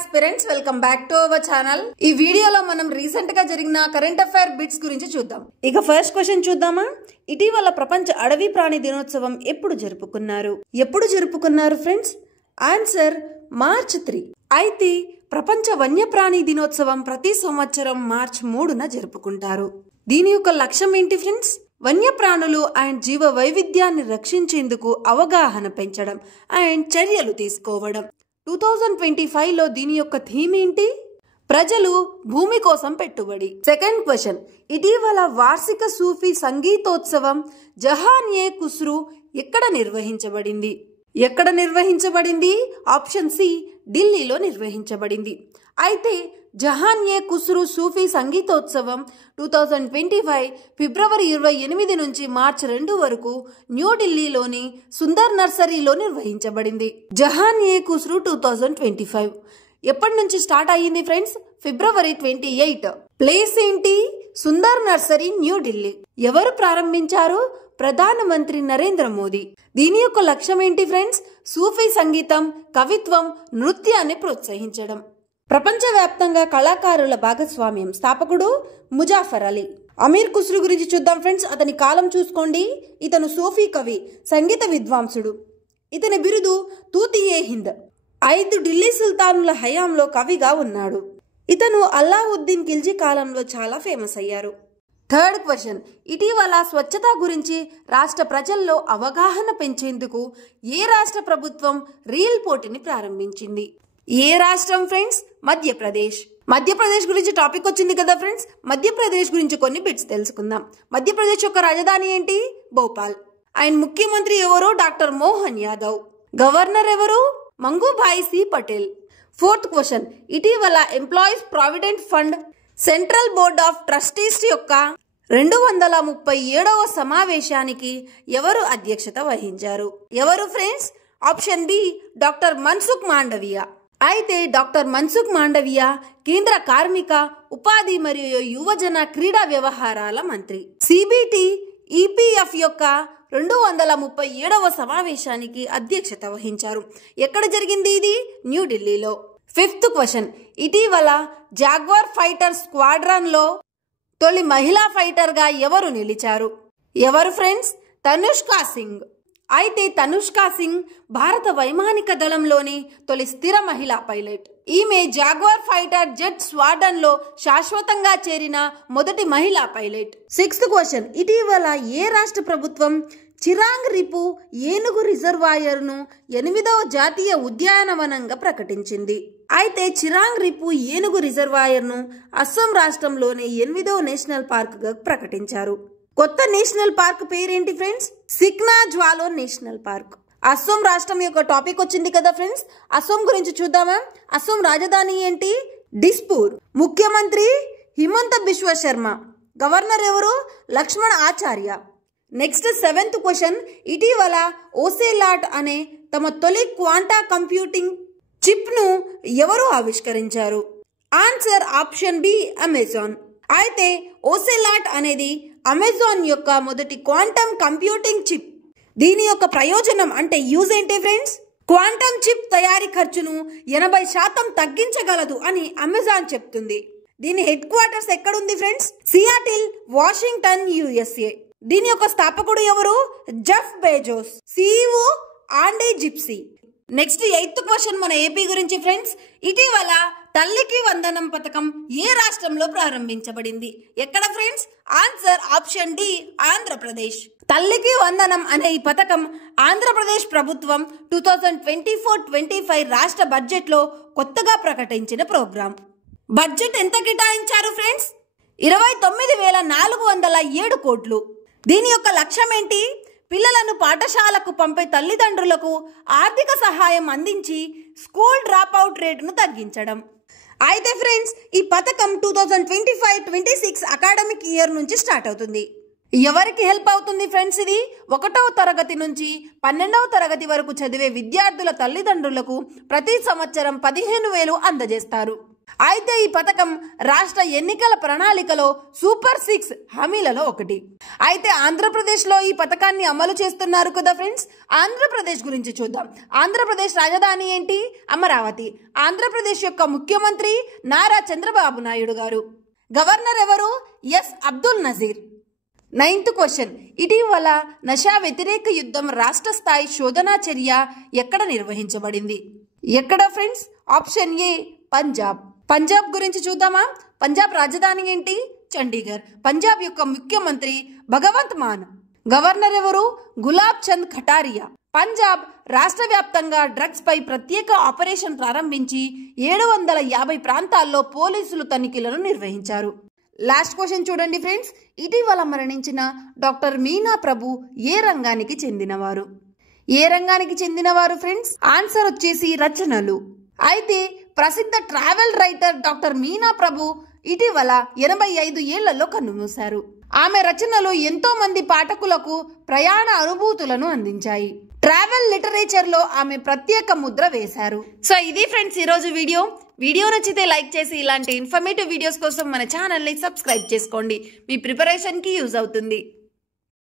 Aspirants welcome back to our channel. ఈ వీడియోలో మనం రీసెంట్ గా జరిగిన కరెంట్ అఫైర్ బిట్స్ గురించి చూద్దాం. ఇక ఫస్ట్ క్వశ్చన్ చూద్దామా. ఇటీవల ప్రపంచ అడవి ప్రాణి దినోత్సవం ఎప్పుడు జరుపుకున్నారు ఫ్రెండ్స్? Answer March 3. అయితే ప్రపంచ వన్యప్రాణి దినోత్సవం ప్రతి సంవత్సరం మార్చ్ 3న జరుపుకుంటారు. దీని యొక్క లక్ష్యం ఏంటి ఫ్రెండ్స్? వన్యప్రాణులు అండ్ జీవ వైవిధ్యాన్ని రక్షించేందుకు అవగాహన పెంచడం అండ్ చర్యలు తీసుకోవడం. 2025లో దీని యొక్క థీమ్ ఏంటి? ప్రజలు భూమి కోసం పెట్టుబడి. సెకండ్ క్వశ్చన్, ఇటీవల వార్షిక సూఫీ సంగీతోత్సవం జహాన్-ఏ-ఖుస్రు ఎక్కడ నిర్వహించబడింది? ఆప్షన్ సి, ఢిల్లీలో నిర్వహించబడింది. అయితే జహాన్-ఏ-ఖుస్రు సూఫీ సంగీతోత్సవం 2025 ఫిబ్రవరి 28 నుంచి మార్చి 2 వరకు న్యూఢిల్లీలోని సుందర్ నర్సరీలో నిర్వహించబడింది. జహాన్-ఏ-ఖుస్రు 2025 ఎప్పటి నుంచి స్టార్ట్ అయ్యింది ఫ్రెండ్స్? ఫిబ్రవరి 28. ప్లేస్ ఏంటి? సుందర్ నర్సరీ, న్యూఢిల్లీ. ఎవరు ప్రారంభించారు? ప్రధానమంత్రి నరేంద్ర మోదీ. దీని యొక్క లక్ష్యం ఏంటి ఫ్రెండ్స్? సూఫీ సంగీతం, కవిత్వం, నృత్యాన్ని ప్రోత్సహించడం. ప్రపంచవ్యాప్తంగా కళాకారుల భాగస్వామ్యం. స్థాపకుడు ముజాఫర్ అలీ. అమీర్ ఖుస్రు గురించి చూద్దాం ఫ్రెండ్స్. అతని కాలం చూసుకోండి. ఇతను సూఫీ కవి, సంగీత విద్వాంసుడు. ఇతని బిరుదు తూత్-ఏ-హింద్. 5 ఢిల్లీ సుల్తానుల హయాంలో కవిగా ఉన్నాడు. ఇతను అల్లావుద్దీన్ ఖిల్జీ కాలంలో చాలా ఫేమస్ అయ్యారు. థర్డ్ క్వశ్చన్, ఇటీవల స్వచ్ఛత గురించి రాష్ట్ర ప్రజల్లో అవగాహన పెంచేందుకు ఏ రాష్ట్ర ప్రభుత్వం రీల్ పోటీని ప్రారంభించింది? ఏ రాష్ట్రం ఫ్రెండ్స్? మధ్యప్రదేశ్ గురించి టాపిక్ వచ్చింది కదా ఫ్రెండ్స్. మధ్యప్రదేశ్ గురించి కొన్ని బిట్స్ తెలుసుకుందాం. మధ్యప్రదేశ్ యొక్క రాజధాని ఏంటి? భోపాల్. అండ్ ముఖ్యమంత్రి ఎవరు? డాక్టర్ మోహన్ యాదవ్. గవర్నర్ ఎవరు? Mangubhai C Patel. Fourth question, ఇటీవల employees provident fund central board of trustees యొక్క 237వ సమావేశానికి ఎవరు అధ్యక్షత వహించారు? ఎవరు friends? Option B, doctor Mansukh Mandaviya. అయితే డాక్టర్ మన్సుఖ్ మాండవియా కేంద్ర కార్మిక, ఉపాధి మరియు యువజన క్రీడా వ్యవహారాల మంత్రి. సిబిటి ఈపీఎఫ్ యొక్క 237వ సమావేశానికి అధ్యక్షత వహించారు. ఎక్కడ జరిగింది ఇది? న్యూఢిల్లీలో. ఫిఫ్త్ క్వశ్చన్, ఇటీవల జాగ్వార్ ఫైటర్ స్క్వాడ్రన్ లో తొలి మహిళా ఫైటర్ గా ఎవరు నిలిచారు? ఎవరు ఫ్రెండ్స్? తనుష్కా సింగ్. అయితే తనుష్కా సింగ్ భారత వైమానిక దళంలోని తొలి స్థిర మహిళా పైలట్. ఈమె జాగ్వార్ ఫైటర్ జెట్ స్క్వాడ్రన్ లో శాశ్వతంగా చేరిన మొదటి మహిళా పైలట్. సిక్స్త్ క్వశ్చన్, ఇటీవల ఏ రాష్ట్ర ప్రభుత్వం చిరాంగ్ రిపు ఏనుగు రిజర్వాయర్ ను 8వ జాతీయ ఉద్యానవనంగా ప్రకటించింది? అయితే చిరాంగ్ రిపు ఏనుగు రిజర్వాయర్ ను అస్సాం రాష్ట్రంలోని 8వ నేషనల్ పార్క్ గా ప్రకటించారు. కొత్త నేషనల్ పార్క్ పేరేంటి friends? Sikna Jhwlao national park. Assam రాష్ట్రం యొక్క టాపిక్ వచ్చింది కదా ఫ్రెండ్స్. అస్సాం గురించి చూద్దామా. అస్సాం రాజధాని ఏంటి? డిస్పూర్. ముఖ్యమంత్రి హిమంత బిశ్వ శర్మ. గవర్నర్ ఎవరు? Lakshman Acharya. Next 7th question, ఇటీవల ఓసెలాట్ అనే తమ తొలి క్వాంటా కంప్యూటింగ్ చిప్ ను ఎవరు ఆవిష్కరించారు? Answer option B, Amazon. అయితే ఓసెలాట్ అనేది అమెజాన్ యొక్క మొదటి క్వాంటమ్ కంప్యూటింగ్ చిప్. దీని యొక్క ప్రయోజనం అంటే యూజ్ ఏంటి ఫ్రెండ్స్? క్వాంటమ్ చిప్ తయారీ ఖర్చును 80% తగ్గించగలదు అని అమెజాన్ చెప్తుంది. దీని హెడ్ క్వార్టర్స్ ఎక్కడుంది ఫ్రెండ్స్? Seattle, Washington, USA. దీని యొక్క స్థాపకుడు ఎవరు? Jeff Bezos. సిఇఓ ఆండీ జిప్సీ. నెక్స్ట్ 8th క్వశ్చన్ మన ఏపీ గురించి ఫ్రెండ్స్. ఇటీవల తల్లికి వందనం పథకం ఏ రాష్ట్రంలో ప్రారంభించబడింది? ఎక్కడ friends? Answer option D, Andhra Pradesh. తల్లికి వందనం అనే ఈ పథకం ఆంధ్రప్రదేశ్ ప్రభుత్వం 2024-25 రాష్ట్ర బడ్జెట్ లో కొత్తగా ప్రకటించిన ప్రోగ్రాం. బడ్జెట్ ఎంత కేటాయించారు ఫ్రెండ్స్? 29,407 కోట్లు. దీని యొక్క లక్ష్యం ఏంటి? పిల్లలను పాఠశాలకు పంపే తల్లిదండ్రులకు ఆర్థిక సహాయం అందించి స్కూల్ డ్రాప్ అవుట్ రేటును తగ్గించడం. అయితే ఫ్రెండ్స్, ఈ పథకం 2025-26 అకాడమిక్ ఇయర్ నుంచి స్టార్ట్ అవుతుంది. ఎవరికి హెల్ప్ అవుతుంది ఫ్రెండ్స్? ఇది 1వ తరగతి నుంచి 12వ తరగతి వరకు చదివే విద్యార్థుల తల్లిదండ్రులకు ప్రతి సంవత్సరం 15,000 అందజేస్తారు. అయితే ఈ పథకం రాష్ట్ర ఎన్నికల ప్రణాళికలో సూపర్ 6 హామీలలో ఒకటి. అయితే ఆంధ్రప్రదేశ్లో ఈ పథకాన్ని అమలు చేస్తున్నారు కదా ఫ్రెండ్స్. ఆంధ్రప్రదేశ్ గురించి చూద్దాం. ఆంధ్రప్రదేశ్ రాజధాని ఏంటి? అమరావతి. ఆంధ్రప్రదేశ్ యొక్క ముఖ్యమంత్రి నారా చంద్రబాబు నాయుడు గారు. గవర్నర్ ఎవరు? Yes Abdul Nazir. 9th question, ఇటీవల నషా వ్యతిరేక యుద్ధం రాష్ట్ర స్థాయి శోధనా చర్య ఎక్కడ నిర్వహించబడింది? ఎక్కడ friends? Option A Punjab. Punjab గురించి చూద్దామా. పంజాబ్ రాజధాని ఏంటి? చండీగఢ్. పంజాబ్ యొక్క ముఖ్యమంత్రి భగవంత్ మాన్. గవర్నర్ ఎవరు? గులాబ్ చంద్ ఖటారియా. పంజాబ్ రాష్ట్ర వ్యాప్తంగా డ్రగ్స్ పై ప్రత్యేక ఆపరేషన్ ప్రారంభించి 750 ప్రాంతాల్లో పోలీసులు తనిఖీలను నిర్వహించారు. లాస్ట్ క్వశ్చన్ చూడండి ఫ్రెండ్స్, ఇటీవల మరణించిన డాక్టర్ మీనా ప్రభు ఏ రంగానికి చెందినవారు? ఏ రంగానికి చెందినవారు ఫ్రెండ్స్? ఆన్సర్ వచ్చేసి రచనలు. అయితే ప్రసిద్ధ ట్రావెల్ రైటర్ డాక్టర్ మీనా ప్రభు ఇటీవల 85 ఏళ్లలో కన్నుమూశారు. ఆమె రచనలు ఎంతో మంది పాఠకులకు ప్రయాణ అనుభూతులను అందించాయి. ట్రావెల్ లిటరేచర్ లో ఆమె ప్రత్యేక ముద్ర వేశారు. సో ఇది ఫ్రెండ్స్ ఈరోజు వీడియో నచ్చితే లైక్ చేసి ఇలాంటి ఇన్ఫర్మేటివ్ వీడియోస్ కోసం మన ఛానల్ని సబ్స్క్రైబ్ చేసుకోండి. మీ ప్రిపరేషన్కి యూజ్ అవుతుంది.